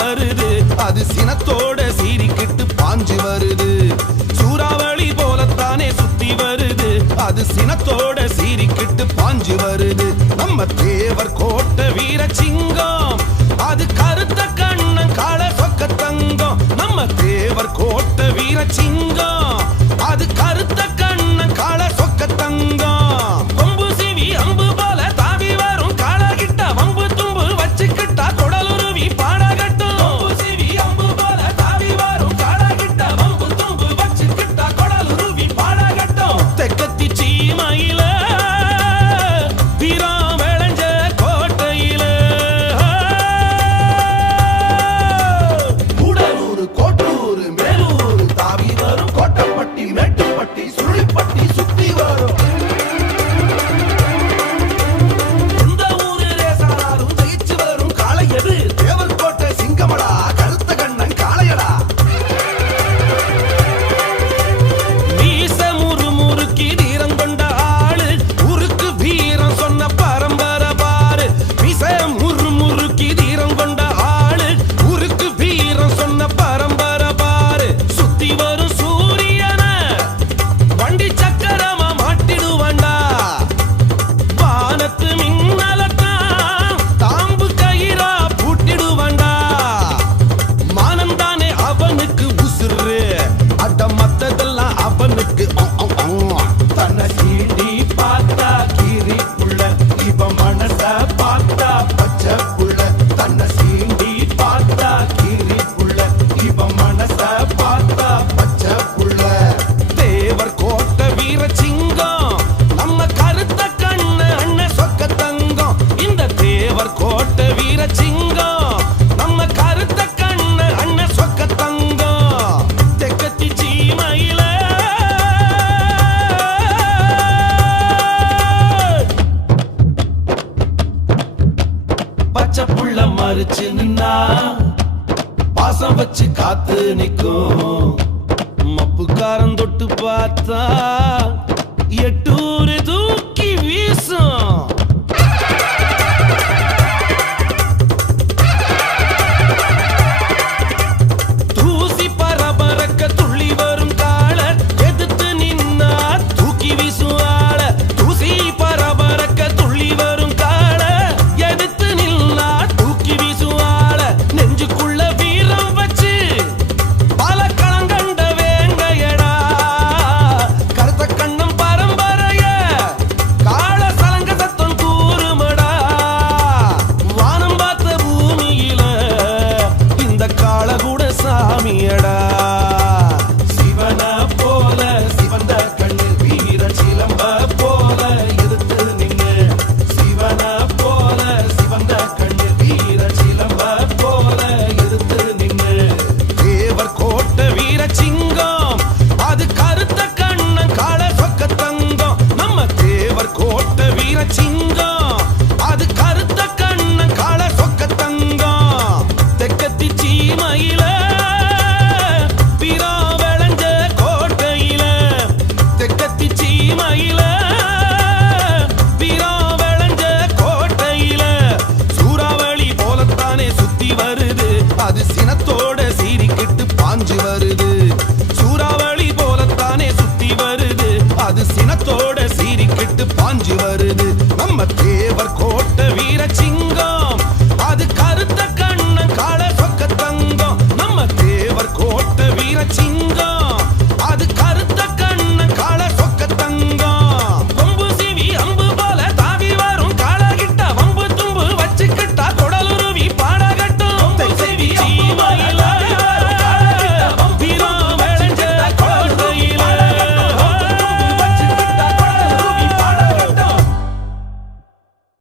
வருது, அது சினத்தோட சீறிக்கிட்டு பாஞ்சு வருது. சூறாவளி போலத்தானே சுத்தி வருது, அது சினத்தோட சீறிக்கிட்டு பாஞ்சு வருது. நம்ம தேவர் கோட்டை வீர சிங்கம், அது கருத்த கண்ணன் கால சொக்க தங்கம். நம்ம தேவர் கோட்டை வீர சிங்கம், அது கருத்த கண்ணன் கால சொக்க தங்கம். கொம்பு சிவி அம்பு போல தாவி வரும் காலகிட்ட வம்பு தும்பு வச்சுக்கிட்டா கொடலுருவி பாடகட்டும். கொம்பு சிவி அம்பு போல தாவி வரும் காலகிட்ட வம்பு தும்பு வச்சுக்கிட்டா கொடலுருவி பாடகட்டும். தெக்கத்தி சீமையில வீரம் விளைஞ்ச கோட்டையில கூடலூர் கோட்டூர் மேலூர் தாவி வரும் கோட்டப்பட்டி மேட்டுப்பட்டி சுழிப்பட்டி சுத்தி வரும். எந்த ஊரு ரேசானாலும் ஜெயிச்சு வரும் காளை எது? தேவர் கோட்டை சிங்கமடா, கருத்த கண்ணன் காளையடா. மீச முறுமுறுக்கி தீரம் கொண்ட ஆளு, உருக்கு வீரம் சொன்ன பரம்பரை பாரு. மீச முறுமுறுக்கி தீரம் கொண்ட ஆளு, உருக்கு வீரம் சொன்ன பரம்பரை பாரு. சுத்தி வரும் சூரியன வண்டி சக்கரமா மாட்டிடுவாண்டா. வானத்து மின்னலத்தான் தாம்பு கயிறா பூட்டிடுவாண்டா. மானந்தானே அவனுக்கு உசுறு, அட மத்ததெல்லாம் அவனுக்கு தன்னை சீண்டி பார்த்தா கீரி புள்ள, இவ மனச பார்த்தா பச்சை புள்ள. தன்னை சீண்டி பார்த்தா கீரி புள்ள, இவ மனச பார்த்தா பச்சை புள்ள. தேவர் கோட்டை வீர சிங்கம், நம்ம கருத்த கண்ணு அண்ணன் சொக்க தங்கம். இந்த தேவர் கோட்டை வீர சிங்கம், நம்ம கருத்த கண்ணு அண்ணன் சொக்க தங்கம். தெக்கத்தி சீமையில பச்சை புள்ள மறிச்சு நின்னா பாசம் வச்சு காத்து நிக்கும். மப்புக்காரன் தொட்டு பார்த்தா எட்டூரு தூக்கி வீசும். தூசி பரபரக்க துள்ளி வரும் காளர், எதிர்த்து நின்னா தூக்கி வீசும் ஆள. தூசி பரபரக்க துள்ளி வரும் காளர், எதிர்த்து நின்னா தூக்கி வீசும் ஆள. நெஞ்சுக்குள்ள வீரம் வச்சு பல களங்கண்ட வேங்கையடா, கருத்த கண்ணம் பரம்பரைய காள சலங்க சத்தம் கூறுமடா. வானம் பார்த்த பூமியில இந்த காள கூட சாமியடா. சிவன போல சிவந்த கண்ணு வீர சிலம்ப போல எதிர்த்து நின்னு. சிவன போல சிவந்த கண்ணு வீர சிலம்ப போல எதிர்த்து நின்னு. தேவர் கோட்டை வீர சிங்கம், அது கருத்த கண்ணன் கால சொக்க தங்கம். நம்ம தேவர் கோட்டை வீர சிங்கம், அது கருத்த கண்ணன் கால சொக்க தங்கம். தெக்கத்தி சீமையில வீரம் விளைஞ்ச கோட்டையில, தெக்கத்தி சீமையில வீரம் விளைஞ்ச கோட்டையில. சூறாவளி போலத்தானே சுத்தி வருது, அது சினத்தோட சீறிக்கிட்டு பாஞ்சு வருது. சூறாவளி போலத்தானே சுத்தி வருது, அது சினத்தோட சீறிக்கிட்டு பாஞ்சு வருது. நம்ம தேவர் கோட்டை